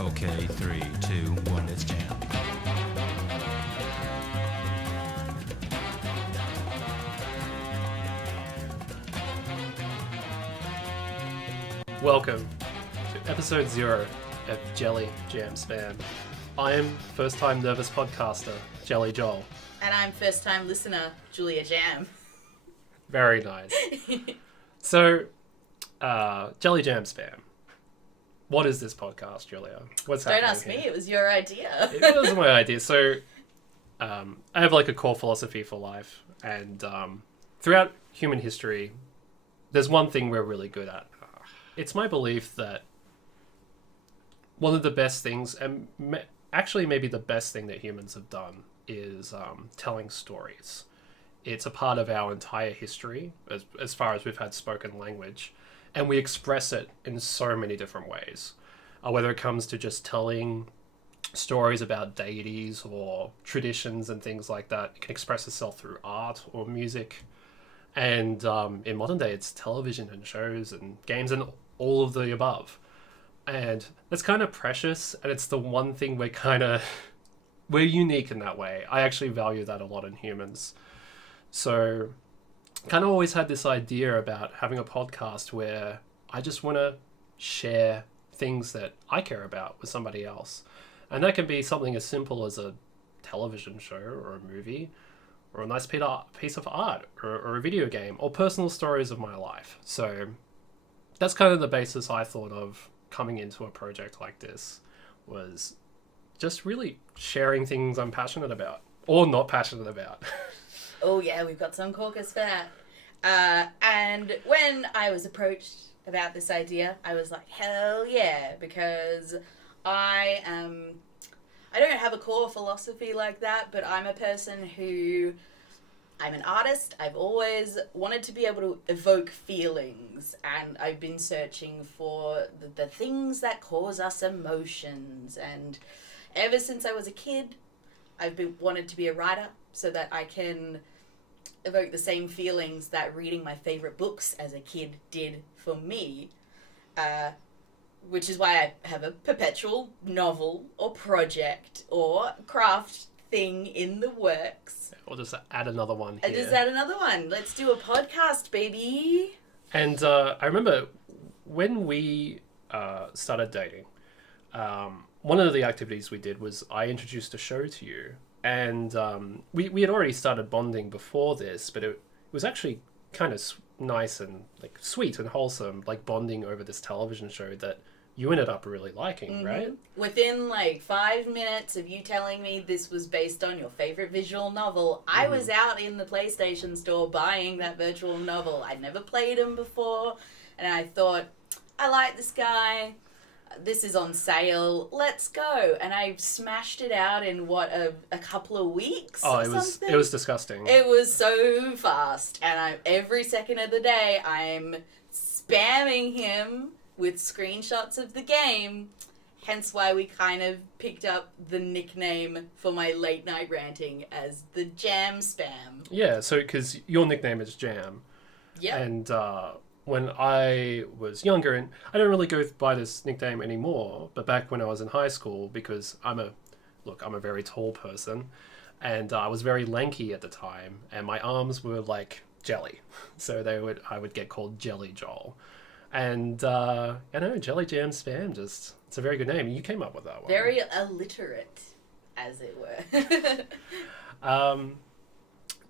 Okay, 3, 2, 1, let's jam. Welcome to episode 0 of Jelly Jam Spam. I am first-time nervous podcaster, Jelly Joel. And I'm first-time listener, Julia Jam. Very nice. So, Jelly Jam Spam. What is this podcast, Julia? What's happening Don't ask here? me, it was your idea. It was my idea. So, I have like a core philosophy for life, and throughout human history, there's one thing we're really good at. It's my belief that one of the best things, and actually maybe the best thing that humans have done, is telling stories. It's a part of our entire history, as far as we've had spoken language, and we express it in so many different ways. Whether it comes to just telling stories about deities or traditions and things like that, it can express itself through art or music. And in modern day, it's television and shows and games and all of the above. And that's kind of precious, and it's the one thing we're unique in that way. I actually value that a lot in humans. So kind of always had this idea about having a podcast where I just want to share things that I care about with somebody else. And that can be something as simple as a television show or a movie, or a nice piece of art, or a video game, or personal stories of my life. So that's kind of the basis I thought of coming into a project like this, was just really sharing things I'm passionate about, or not passionate about. Oh yeah, we've got some corkers for that. And when I was approached about this idea, I was like, hell yeah, because I don't have a core philosophy like that, but I'm a person who, I'm an artist. I've always wanted to be able to evoke feelings, and I've been searching for the things that cause us emotions. And ever since I was a kid, I've wanted to be a writer so that I can evoke the same feelings that reading my favorite books as a kid did for me. Which is why I have a perpetual novel or project or craft thing in the works. We'll just add another one here. I just add another one. Let's do a podcast, baby. And I remember when we started dating, one of the activities we did was I introduced a show to you. And we had already started bonding before this, but it was actually kind of nice and like sweet and wholesome, like bonding over this television show that you ended up really liking, right? Within like 5 minutes of you telling me this was based on your favorite visual novel, I was out in the PlayStation store buying that virtual novel. I'd never played him before, and I thought, I like this guy. This is on sale. Let's go. And I smashed it out in a couple of weeks. Oh, or it was disgusting. It was so fast, and every second of the day I'm spamming him with screenshots of the game. Hence why we kind of picked up the nickname for my late night ranting as the Jam Spam. Yeah, so because your nickname is Jam. Yeah. And when I was younger, and I don't really go by this nickname anymore, but back when I was in high school, because I'm a very tall person, and I was very lanky at the time, and my arms were like jelly, so I would get called Jelly Joel. And I know, Jelly Jam Spam, it's a very good name. You came up with that one. Very illiterate, as it were.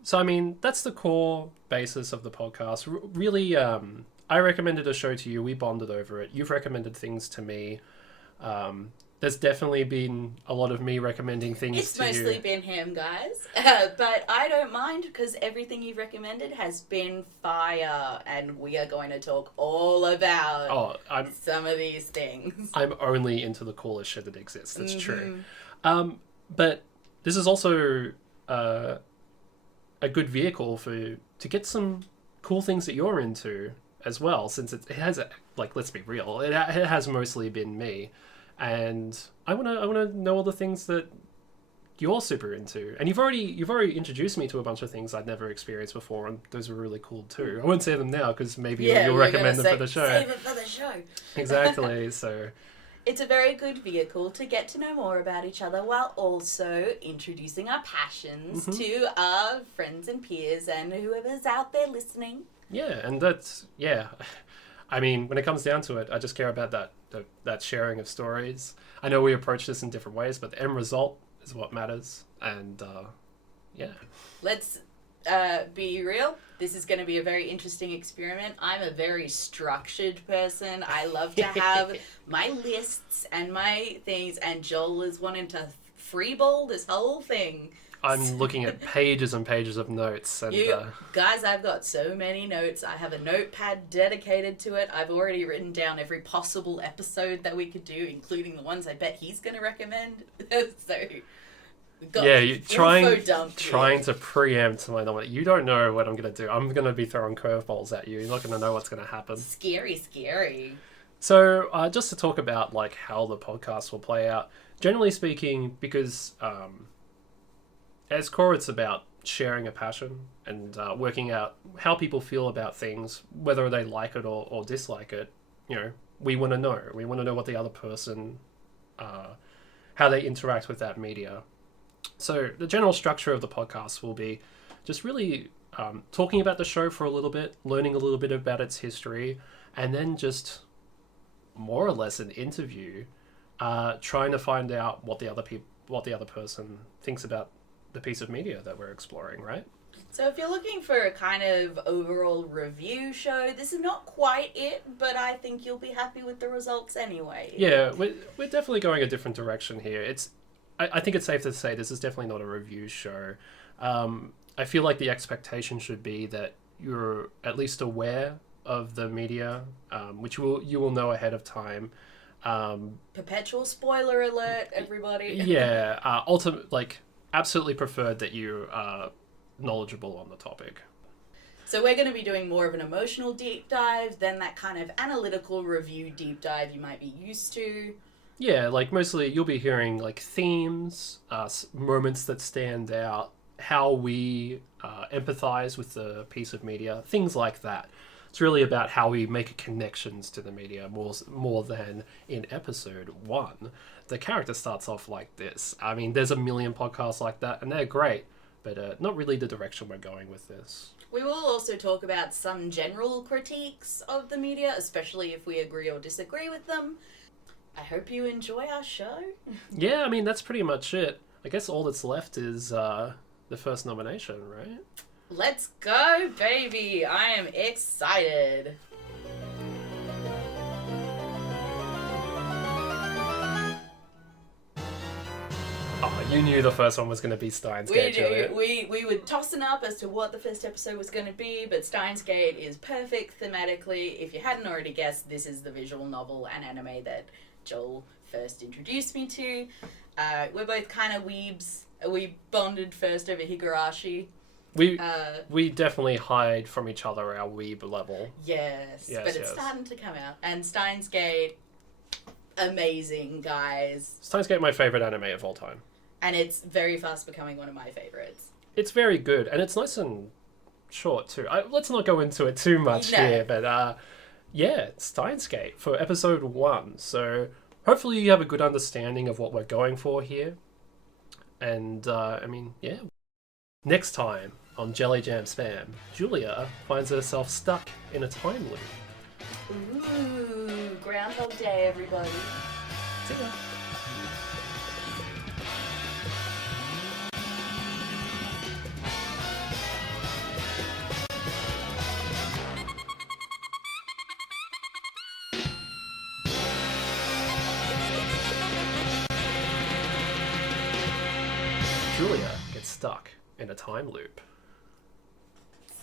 So, I mean, that's the core basis of the podcast. Really, I recommended a show to you. We bonded over it. You've recommended things to me. There's definitely been a lot of me recommending things to you. It's mostly been him, guys. But I don't mind, because everything you've recommended has been fire, and we are going to talk all about some of these things. I'm only into the coolest shit that exists. That's true. But this is also a good vehicle to get some cool things that you're into as well, since it has, like, let's be real, it has mostly been me. And I wanna know all the things that you're super into. And you've already introduced me to a bunch of things I'd never experienced before, and those were really cool too. I won't say them now because maybe you'll recommend them for the show. Save it for the show. Exactly. So It's a very good vehicle to get to know more about each other while also introducing our passions to our friends and peers and whoever's out there listening. Yeah, and that's, yeah. I mean, when it comes down to it, I just care about that sharing of stories. I know we approach this in different ways, but the end result is what matters. And, yeah. Let's be real. This is going to be a very interesting experiment. I'm a very structured person. I love to have my lists and my things, and Joel is wanting to freeball this whole thing. I'm looking at pages and pages of notes. And Guys, I've got so many notes. I have a notepad dedicated to it. I've already written down every possible episode that we could do, including the ones I bet he's going to recommend. So, we've got you're trying trying to preempt my knowledge. You don't know what I'm going to do. I'm going to be throwing curveballs at you. You're not going to know what's going to happen. Scary. So, just to talk about like how the podcast will play out. Generally speaking, because as core, it's about sharing a passion and working out how people feel about things, whether they like it or dislike it. You know, we want to know. We want to know what the other person, how they interact with that media. So the general structure of the podcast will be just really talking about the show for a little bit, learning a little bit about its history, and then just more or less an interview, trying to find out what the other person thinks about the piece of media that we're exploring, right? So if you're looking for a kind of overall review show, this is not quite it, but I think you'll be happy with the results anyway. Yeah, we're definitely going a different direction here. I think it's safe to say this is definitely not a review show. I feel like the expectation should be that you're at least aware of the media, which you will know ahead of time. Perpetual spoiler alert, everybody. Yeah, absolutely preferred that you are knowledgeable on the topic. So we're going to be doing more of an emotional deep dive than that kind of analytical review deep dive you might be used to. Yeah, like mostly you'll be hearing like themes, moments that stand out, how we empathize with the piece of media, things like that. It's really about how we make connections to the media more than in episode 1. The character starts off like this. I mean, there's a million podcasts like that, and they're great, but not really the direction we're going with this. We will also talk about some general critiques of the media, especially if we agree or disagree with them. I hope you enjoy our show. Yeah, I mean, that's pretty much it. I guess all that's left is the first nomination, right? Let's go, baby! I am excited. Oh, you knew the first one was going to be Steins Gate, Juliet. We were tossing up as to what the first episode was going to be, but Steins Gate is perfect thematically. If you hadn't already guessed, this is the visual novel and anime that Joel first introduced me to. We're both kind of weebs. We bonded first over Higurashi. We definitely hide from each other our weeb level. Yes, but it's starting to come out. And Steins Gate, amazing, guys. Steins Gate, my favorite anime of all time. And it's very fast becoming one of my favorites. It's very good, and it's nice and short too. Let's not go into it too much here, but yeah, Steins Gate for episode 1. So hopefully you have a good understanding of what we're going for here. And I mean, yeah. Next time on Jelly Jam Spam, Julia finds herself stuck in a time loop. Ooh, Groundhog Day, everybody. See ya. Julia gets stuck in a time loop.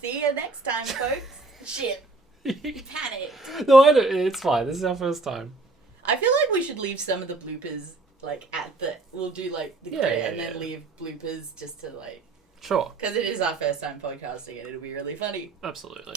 See you next time, folks. Shit. Panicked. No, I don't. It's fine. This is our first time. I feel like we should leave some of the bloopers, like, we'll do, like, the credit and then leave bloopers just to, like... Sure. Because it is our first time podcasting and it'll be really funny. Absolutely.